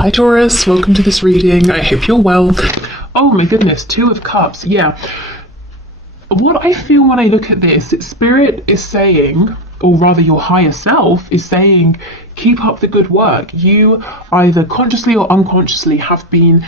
Hi Taurus, welcome to this reading. I hope you're well. Oh my goodness, Two of Cups. Yeah. What I feel when I look at this, Spirit is saying, or rather your higher self is saying, keep up the good work. You either consciously or unconsciously have been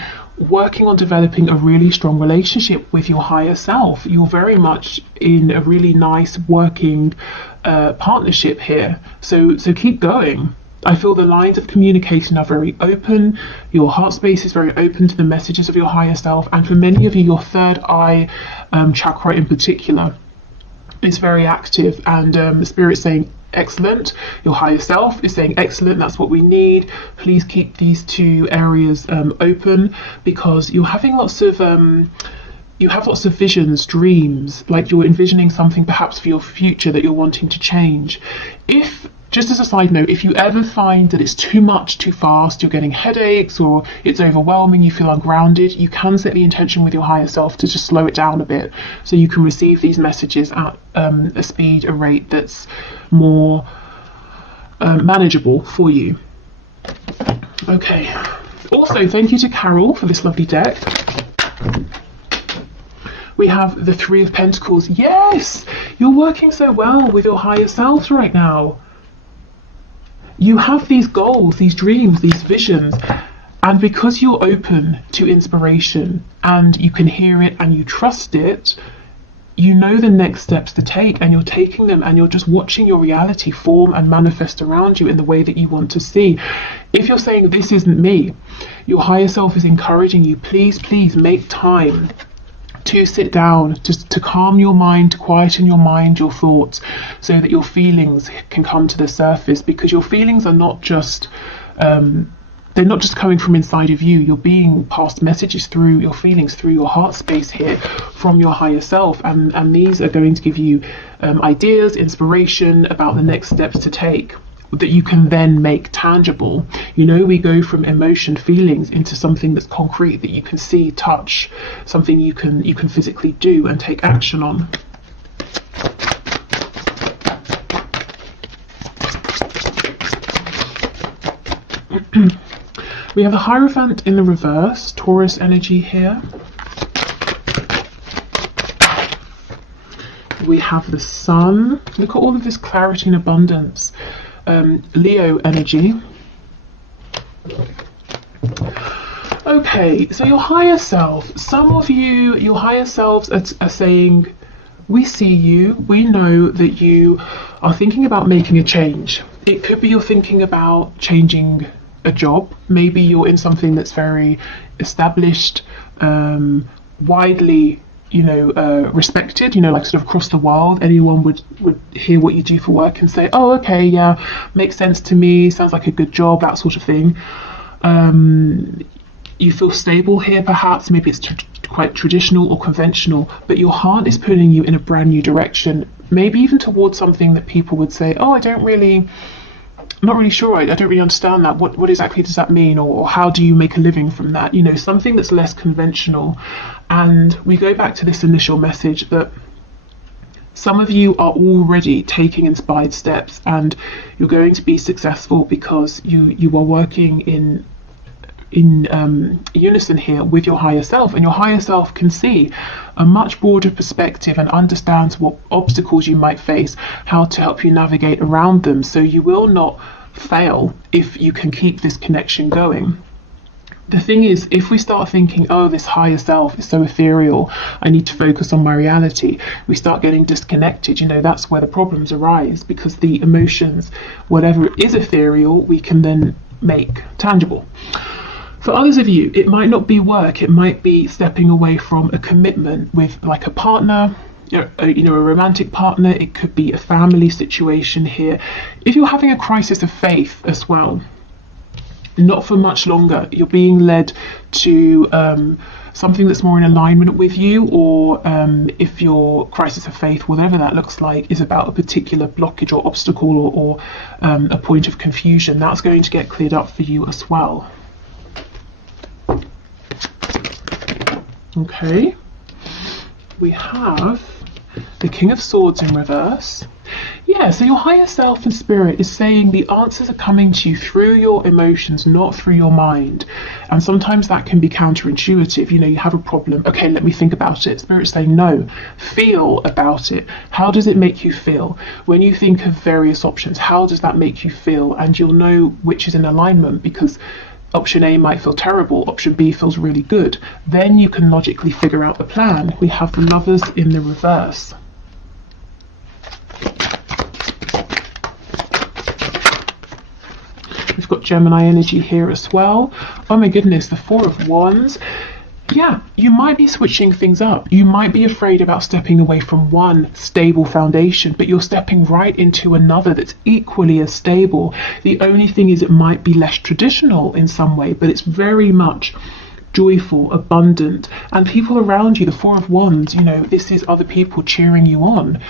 working on developing a really strong relationship with your higher self. You're very much in a really nice working partnership here. So keep going. I feel the lines of communication are very open. Your heart space is very open to the messages of your higher self. And for many of you, your third eye chakra in particular is very active. And the Spirit's saying, excellent. Your higher self is saying, excellent. That's what we need. Please keep these two areas open, because you're having lots of you have lots of visions, dreams, like you're envisioning something perhaps for your future that you're wanting to change. Just as a side note, if you ever find that it's too much, too fast, you're getting headaches or it's overwhelming, you feel ungrounded, you can set the intention with your higher self to just slow it down a bit so you can receive these messages at a speed, a rate that's more manageable for you. Okay. Also, thank you to Carol for this lovely deck. We have the Three of Pentacles. Yes! You're working so well with your higher selves right now. You have these goals, these dreams, these visions, and because you're open to inspiration and you can hear it and you trust it, you know the next steps to take, and you're taking them, and you're just watching your reality form and manifest around you in the way that you want to see. If you're saying, this isn't me, your higher self is encouraging you, please make time to sit down, just to calm your mind, to quieten your mind, your thoughts, so that your feelings can come to the surface, because your feelings are not just they're not just coming from inside of you. You're being passed messages through your feelings, through your heart space here, from your higher self, and these are going to give you ideas, inspiration about the next steps to take that you can then make tangible. You know, we go from emotion, feelings, into something that's concrete, that you can see, touch, something you can physically do and take action on. We have the Hierophant in the reverse, Taurus energy here. We have the Sun. Look at all of this clarity and abundance. Leo energy. Okay, so your higher self, some of you, your higher selves are saying, we see you, we know that you are thinking about making a change. It could be you're thinking about changing a job. Maybe you're in something that's very established, widely respected, like sort of across the world. Anyone would hear what you do for work and say, oh, okay, yeah, makes sense to me, sounds like a good job, that sort of thing. You feel stable here, perhaps. Maybe it's quite traditional or conventional, but your heart is pulling you in a brand new direction, maybe even towards something that people would say, oh, I'm not really sure, I don't really understand that. What exactly does that mean? Or how do you make a living from that? Something that's less conventional. And we go back to this initial message that some of you are already taking inspired steps, and you're going to be successful because you are working in unison here with your higher self, and your higher self can see a much broader perspective and understands what obstacles you might face, how to help you navigate around them, so you will not fail if you can keep this connection going. The thing is, if we start thinking, oh, this higher self is so ethereal, I need to focus on my reality, we start getting disconnected. That's where the problems arise, because the emotions, whatever is ethereal, we can then make tangible. For others of you, it might not be work, it might be stepping away from a commitment with like a partner, a romantic partner. It could be a family situation here. If you're having a crisis of faith as well, not for much longer, you're being led to something that's more in alignment with you, or if your crisis of faith, whatever that looks like, is about a particular blockage or obstacle or a point of confusion, that's going to get cleared up for you as well. Okay, we have the King of Swords in reverse. Yeah, so your higher self and spirit is saying the answers are coming to you through your emotions, not through your mind. And sometimes that can be counterintuitive. You know, you have a problem. Okay, let me think about it. Spirit's saying, no, feel about it. How does it make you feel? When you think of various options, how does that make you feel? And you'll know which is in alignment, because option A might feel terrible, option B feels really good. Then you can logically figure out the plan. We have the Lovers in the reverse. We've got Gemini energy here as well. Oh my goodness, the Four of Wands. Yeah, you might be switching things up. You might be afraid about stepping away from one stable foundation, but you're stepping right into another that's equally as stable. The only thing is it might be less traditional in some way, but it's very much joyful, abundant, and people around you, the Four of Wands, you know, this is other people cheering you on,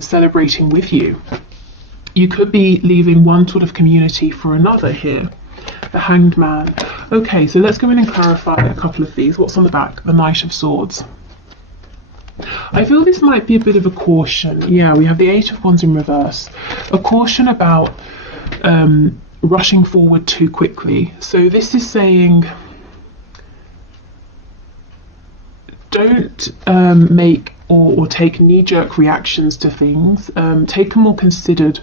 celebrating with you. You could be leaving one sort of community for another here. The Hanged Man. Okay, so let's go in and clarify a couple of these. What's on the back? The Knight of Swords. I feel this might be a bit of a caution. Yeah, we have the Eight of Wands in reverse. A caution about rushing forward too quickly. So this is saying, don't make or take knee-jerk reactions to things. Take a more considered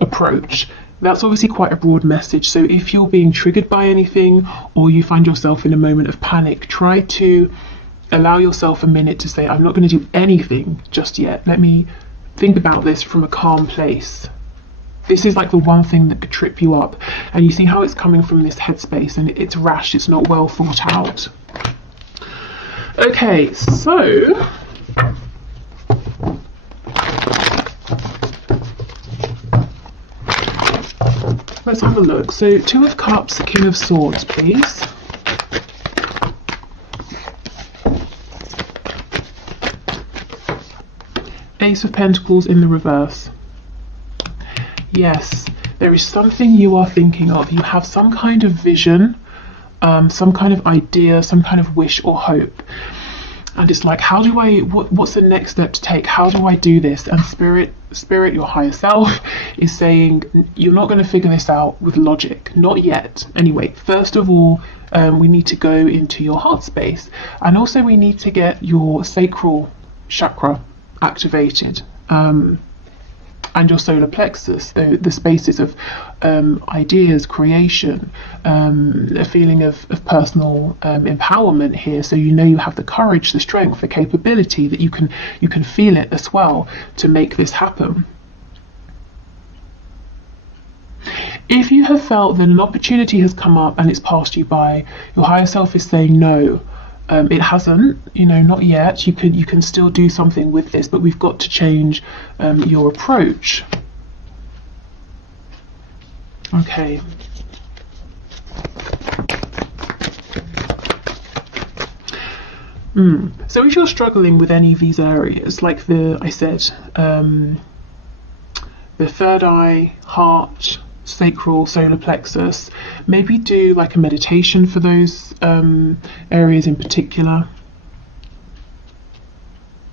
approach. That's obviously quite a broad message, so if you're being triggered by anything or you find yourself in a moment of panic, try to allow yourself a minute to say, I'm not going to do anything just yet. Let me think about this from a calm place. This is like the one thing that could trip you up, and you see how it's coming from this headspace, and it's rash, it's not well thought out. Okay, so let's have a look. So Two of Cups, King of Swords, please. Ace of Pentacles in the reverse. Yes, there is something you are thinking of. You have some kind of vision, some kind of idea, some kind of wish or hope. And it's like, how do I, what's the next step to take? How do I do this? And spirit, your higher self, is saying, you're not going to figure this out with logic. Not yet. Anyway, first of all, we need to go into your heart space. And also we need to get your sacral chakra activated. And your solar plexus, the spaces of ideas, creation, a feeling of personal empowerment here. So you know you have the courage, the strength, the capability, that you can feel it as well to make this happen. If you have felt that an opportunity has come up and it's passed you by, your higher self is saying no. It hasn't, you know, not yet. You can still do something with this, but we've got to change your approach. Okay. So if you're struggling with any of these areas, like I said, the third eye, heart, sacral, solar plexus, maybe do like a meditation for those areas in particular.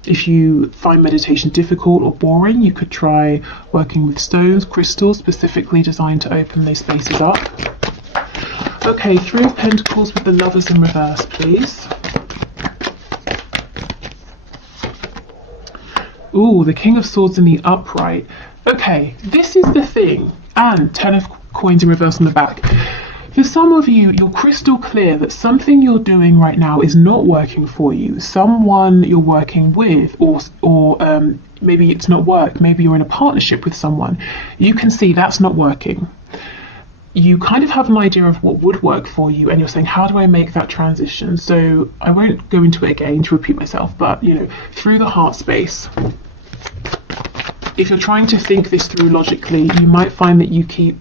If you find meditation difficult or boring, you could try working with stones, crystals specifically designed to open those spaces up. Okay, Three of Pentacles with the Lovers in reverse, please. Ooh, the King of Swords in the upright. Okay, this is the thing. And 10 of Coins in reverse on the back. For some of you, you're crystal clear that something you're doing right now is not working for you. Someone you're working with, or maybe it's not work, maybe you're in a partnership with someone. You can see that's not working. You kind of have an idea of what would work for you, and you're saying, how do I make that transition? So I won't go into it again to repeat myself, but you know, through the heart space, if you're trying to think this through logically, you might find that you keep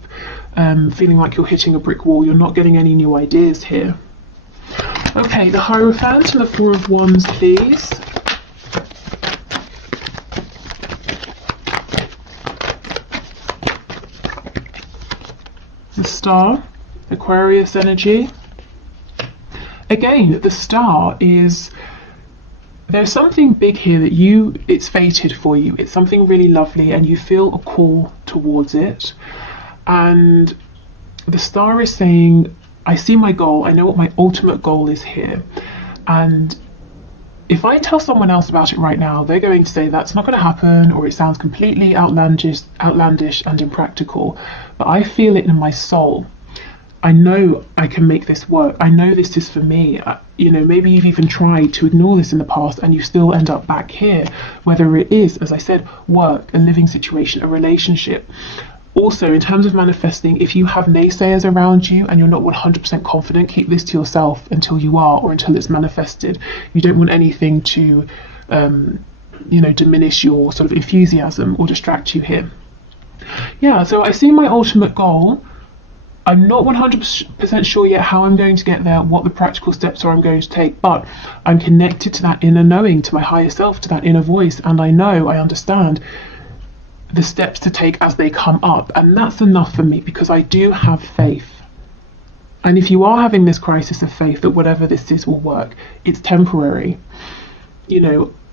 feeling like you're hitting a brick wall. You're not getting any new ideas here. Okay, the Hierophant and the Four of Wands, please. The Star, Aquarius energy. Again, the Star is there's something big here that it's fated for you. It's something really lovely and you feel a call towards it. And the star is saying, I see my goal, I know what my ultimate goal is here. And if I tell someone else about it right now, they're going to say that's not going to happen, or it sounds completely outlandish and impractical. But I feel it in my soul. I know I can make this work. I know this is for me. Maybe you've even tried to ignore this in the past and you still end up back here, whether it is, as I said, work, a living situation, a relationship. Also, in terms of manifesting, if you have naysayers around you and you're not 100% confident, keep this to yourself until you are, or until it's manifested. You don't want anything to, diminish your sort of enthusiasm or distract you here. Yeah, so I see my ultimate goal. I'm not 100% sure yet how I'm going to get there, what the practical steps are I'm going to take, but I'm connected to that inner knowing, to my higher self, to that inner voice, and I understand the steps to take as they come up, and that's enough for me because I do have faith. And if you are having this crisis of faith that whatever this is will work, it's temporary.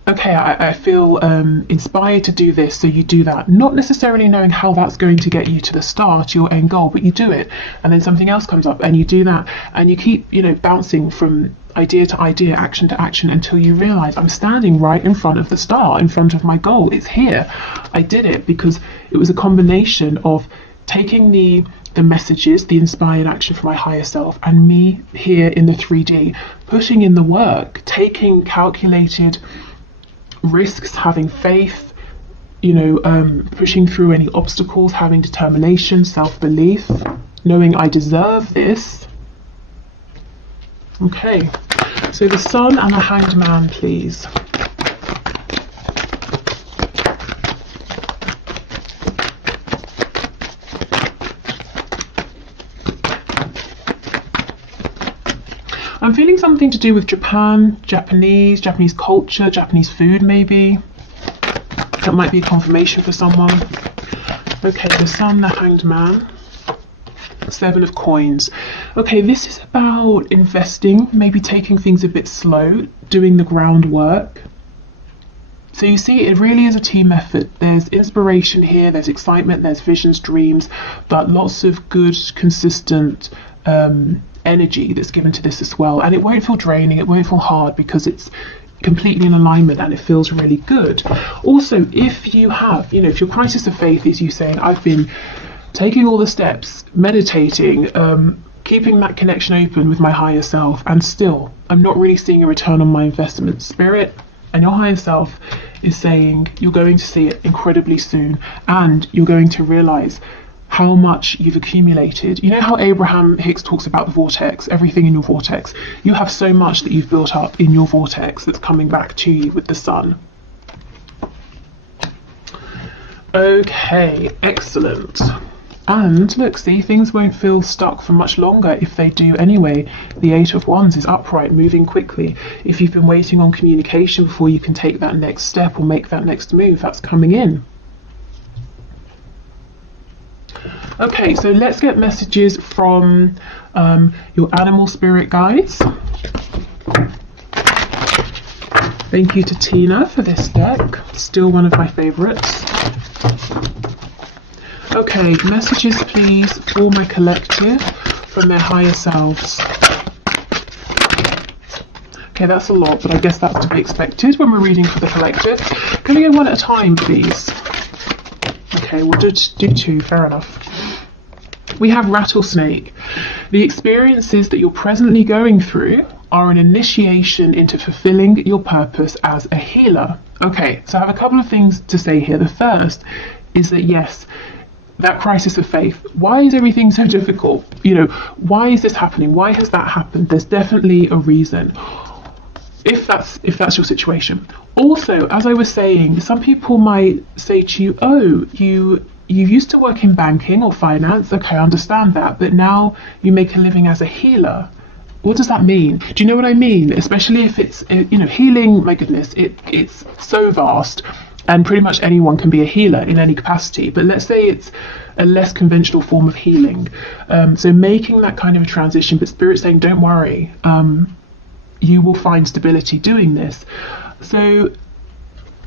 Okay, I feel inspired to do this, so you do that, not necessarily knowing how that's going to get you to the start, your end goal, but you do it, and then something else comes up and you do that, and you keep bouncing from idea to idea, action to action, until you realize I'm standing right in front of the star, in front of my goal. It's here. I did it because it was a combination of taking the messages, the inspired action from my higher self, and me here in the 3D, putting in the work, taking calculated risks, having faith, pushing through any obstacles, having determination, self-belief, knowing I deserve this. Okay, so the Sun and the Hanged Man, please. I'm feeling something to do with Japan, Japanese culture, Japanese food maybe. That might be a confirmation for someone. Okay, the Sun, the Hanged Man. 7 of Coins. Okay, this is about investing, maybe taking things a bit slow, doing the groundwork. So you see, it really is a team effort. There's inspiration here, there's excitement, there's visions, dreams, but lots of good, consistent energy that's given to this as well. And it won't feel draining, it won't feel hard, because it's completely in alignment and it feels really good. Also, if you have, if your crisis of faith is you saying, I've been taking all the steps, meditating, keeping that connection open with my higher self, and still I'm not really seeing a return on my investment, Spirit and your higher self is saying you're going to see it incredibly soon, and you're going to realize how much you've accumulated. You know how Abraham Hicks talks about the vortex, everything in your vortex? You have so much that you've built up in your vortex that's coming back to you with the Sun. Okay, excellent. And look, see, things won't feel stuck for much longer if they do anyway. The 8 of Wands is upright, moving quickly. If you've been waiting on communication before you can take that next step or make that next move, that's coming in. Okay, so let's get messages from your animal spirit guides. Thank you to Tina for this deck, still one of my favorites. Okay, messages please for my collective from their higher selves. Okay, that's a lot, but I guess that's to be expected when we're reading for the collective. Can we go one at a time, please? Okay, we'll do 2, fair enough. We have Rattlesnake. The experiences that you're presently going through are an initiation into fulfilling your purpose as a healer. Okay, so I have a couple of things to say here. The first is that yes, that crisis of faith, why is everything so difficult? Why is this happening? Why has that happened? There's definitely a reason, if that's your situation. Also, as I was saying, some people might say to you, oh, you used to work in banking or finance, okay, I understand that, but now you make a living as a healer. What does that mean? Do you know what I mean? Especially if it's, healing, my goodness, it's so vast. And pretty much anyone can be a healer in any capacity. But let's say it's a less conventional form of healing. So making that kind of a transition, but Spirit saying, don't worry, you will find stability doing this. So,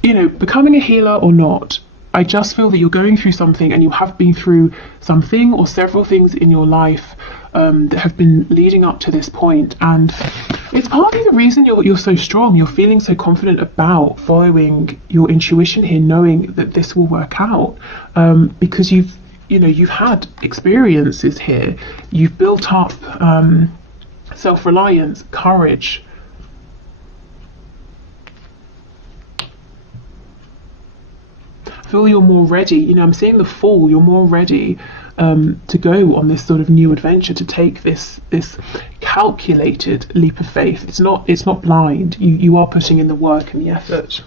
you know, becoming a healer or not, I just feel that you're going through something, and you have been through something or several things in your life that have been leading up to this point, and it's partly the reason you're so strong. You're feeling so confident about following your intuition here, knowing that this will work out, because you've had experiences here. You've built up self-reliance, courage. I feel you're more ready. You know, I'm seeing the Fool. You're more ready to go on this sort of new adventure, to take this calculated leap of faith. It's not blind. You are putting in the work and the effort.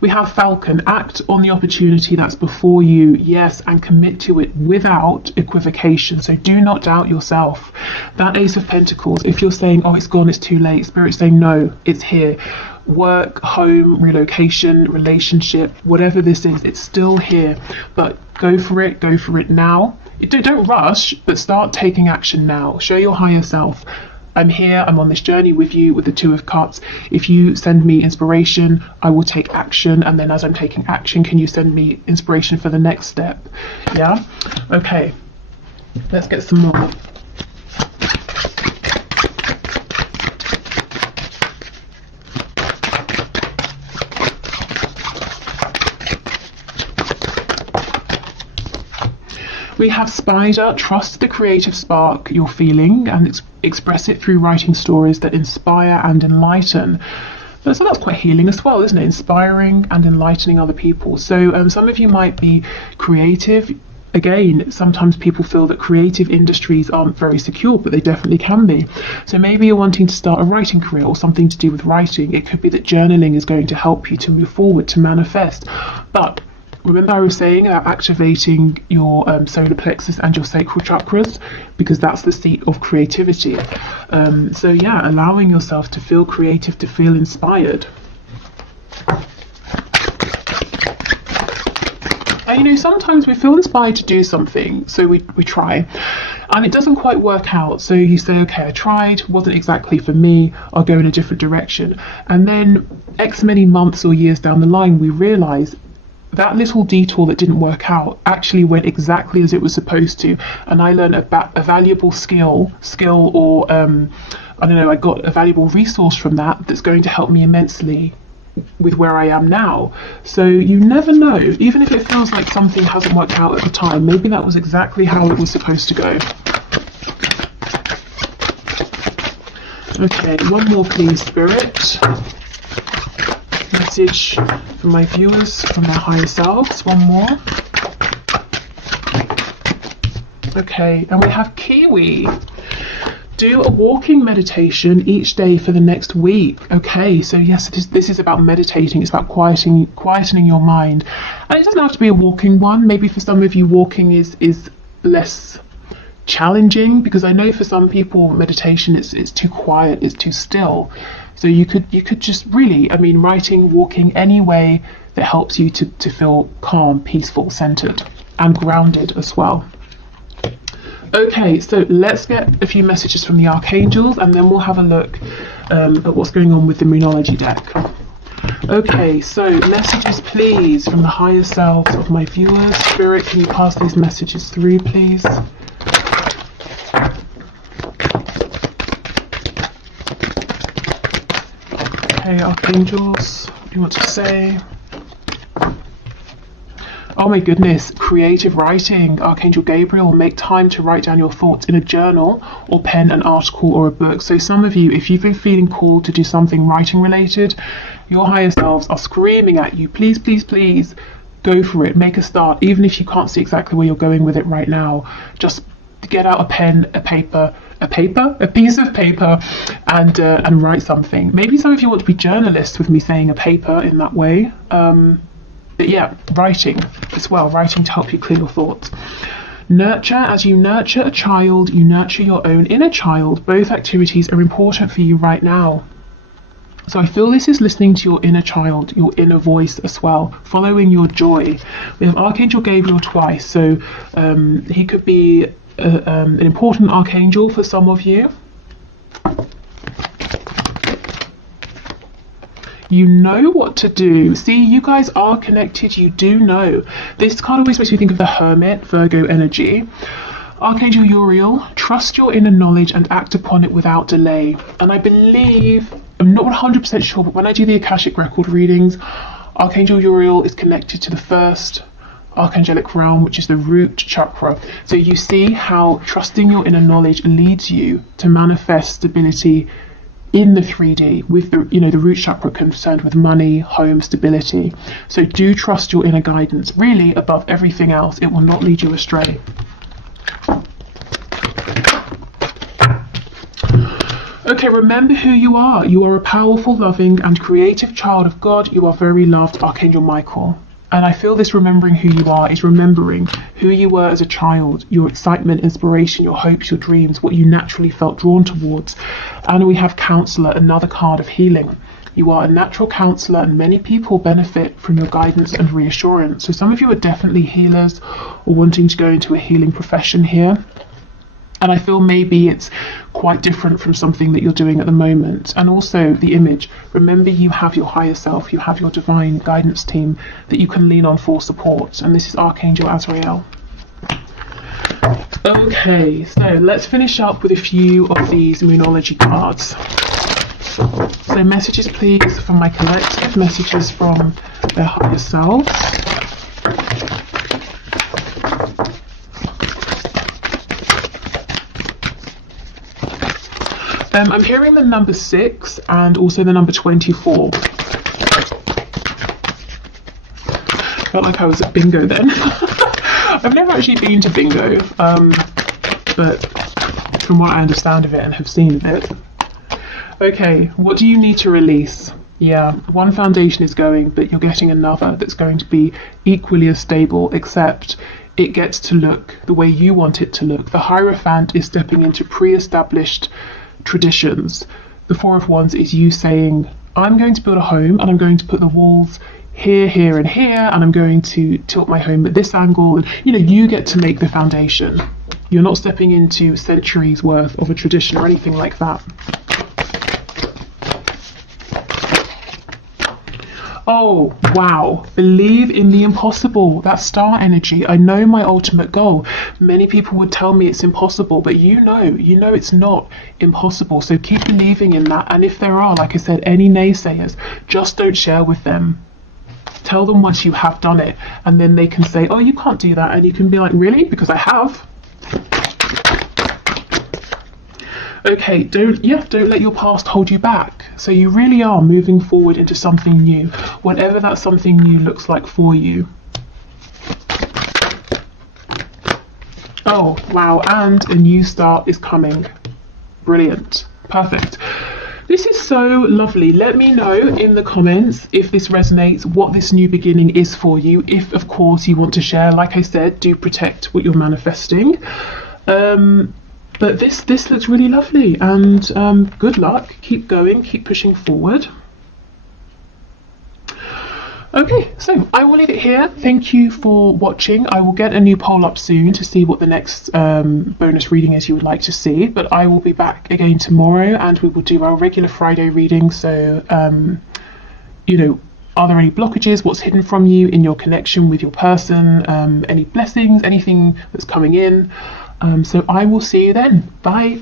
We have Falcon. Act on the opportunity that's before you, yes, and commit to it without equivocation. So do not doubt yourself. That Ace of Pentacles, if you're saying, oh, it's gone, it's too late, Spirit's saying, no, it's here. Work, home, relocation, relationship, whatever this is, it's still here. But go for it now. Don't rush, but start taking action now. Show your higher self, I'm here, I'm on this journey with you, with the Two of Cups. If you send me inspiration, I will take action, and then as I'm taking action, can you send me inspiration for the next step? Yeah? Okay, let's get some more. We have Spider. Trust the creative spark you're feeling and express it through writing stories that inspire and enlighten. So that's quite healing as well, isn't it? Inspiring and enlightening other people. So some of you might be creative. Again, sometimes people feel that creative industries aren't very secure, but they definitely can be. So maybe you're wanting to start a writing career or something to do with writing. It could be that journaling is going to help you to move forward, to manifest. But remember, I was saying about activating your solar plexus and your sacral chakras, because that's the seat of creativity. So yeah, allowing yourself to feel creative, to feel inspired. And you know, sometimes we feel inspired to do something, so we try, and it doesn't quite work out. So you say, okay, I tried, wasn't exactly for me, I'll go in a different direction. And then X many months or years down the line, we realise that little detour that didn't work out actually went exactly as it was supposed to, and I learned a valuable skill or I don't know, I got a valuable resource from that's going to help me immensely with where I am now. So you never know, even if it feels like something hasn't worked out at the time, maybe that was exactly how it was supposed to go. Okay, one more please, Spirit. Message from my viewers, from their higher selves. One more. Okay, and we have Kiwi. Do a walking meditation each day for the next week. Okay, so yes, this is about meditating. It's about quietening your mind, and it doesn't have to be a walking one. Maybe for some of you, walking is less challenging, because I know for some people meditation it's too quiet, it's too still. So you could just really, I mean, writing, walking, any way that helps you to feel calm, peaceful, centered, and grounded as well. Okay, so let's get a few messages from the archangels, and then we'll have a look at what's going on with the Moonology deck. Okay, so messages please from the higher selves of my viewers. Spirit, can you pass these messages through, please? Okay, archangels, what do you want to say? Oh my goodness, creative writing. Archangel Gabriel, make time to write down your thoughts in a journal or pen an article or a book. So some of you, if you've been feeling called to do something writing related, your higher selves are screaming at you, please, please, please, go for it, make a start. Even if you can't see exactly where you're going with it right now, just get out a pen, a piece of paper, and write something. Maybe some of you want to be journalists with me saying a paper in that way. But yeah, writing as well, writing to help you clear your thoughts. Nurture. As you nurture a child, you nurture your own inner child. Both activities are important for you right now. So I feel this is listening to your inner child, your inner voice as well, following your joy. We have Archangel Gabriel twice, so he could be an important archangel for some of you. You know what to do. See, you guys are connected. You do know. This card always makes me think of the Hermit, Virgo energy. Archangel Uriel, trust your inner knowledge and act upon it without delay. And I believe, I'm not 100% sure, but when I do the Akashic record readings, Archangel Uriel is connected to the first archangelic realm, which is the root chakra. So you see how trusting your inner knowledge leads you to manifest stability in the 3D, with the, you know, the root chakra concerned with money, home, stability. So do trust your inner guidance. Really, above everything else, it will not lead you astray. Okay, remember who you are. You are a powerful, loving and creative child of God. You are very loved, Archangel Michael. And I feel this remembering who you are is remembering who you were as a child, your excitement, inspiration, your hopes, your dreams, what you naturally felt drawn towards. And we have Counselor, another card of healing. You are a natural counsellor and many people benefit from your guidance and reassurance. So some of you are definitely healers or wanting to go into a healing profession here. And I feel maybe it's quite different from something that you're doing at the moment. And also the image. Remember, you have your higher self, you have your divine guidance team that you can lean on for support. And this is Archangel Azrael. Okay, so let's finish up with a few of these Moonology cards. So messages please from my collective, messages from their higher selves. I'm hearing the number 6 and also the number 24. Felt like I was at bingo then. I've never actually been to bingo, but from what I understand of it and have seen of it. Okay, what do you need to release? Yeah, one foundation is going, but you're getting another that's going to be equally as stable, except it gets to look the way you want it to look. The Hierophant is stepping into pre-established traditions. The Four of Wands is you saying, I'm going to build a home and I'm going to put the walls here, here and here, and I'm going to tilt my home at this angle. And you know, you get to make the foundation. You're not stepping into centuries worth of a tradition or anything like that. Oh, wow. Believe in the impossible. That's star energy. I know my ultimate goal. Many people would tell me it's impossible, but you know it's not impossible. So keep believing in that. And if there are, like I said, any naysayers, just don't share with them. Tell them once you have done it, and then they can say, oh, you can't do that. And you can be like, really? Because I have. Okay, don't let your past hold you back. So you really are moving forward into something new, whatever that something new looks like for you. Oh, wow, and a new start is coming. Brilliant. Perfect. This is so lovely. Let me know in the comments if this resonates, what this new beginning is for you. If, of course, you want to share, like I said, do protect what you're manifesting. But this looks really lovely, and good luck. Keep going, keep pushing forward. Okay, so I will leave it here. Thank you for watching. I will get a new poll up soon to see what the next bonus reading is you would like to see. But I will be back again tomorrow, and we will do our regular Friday reading. So, you know, are there any blockages? What's hidden from you in your connection with your person? Any blessings? Anything that's coming in? So I will see you then. Bye.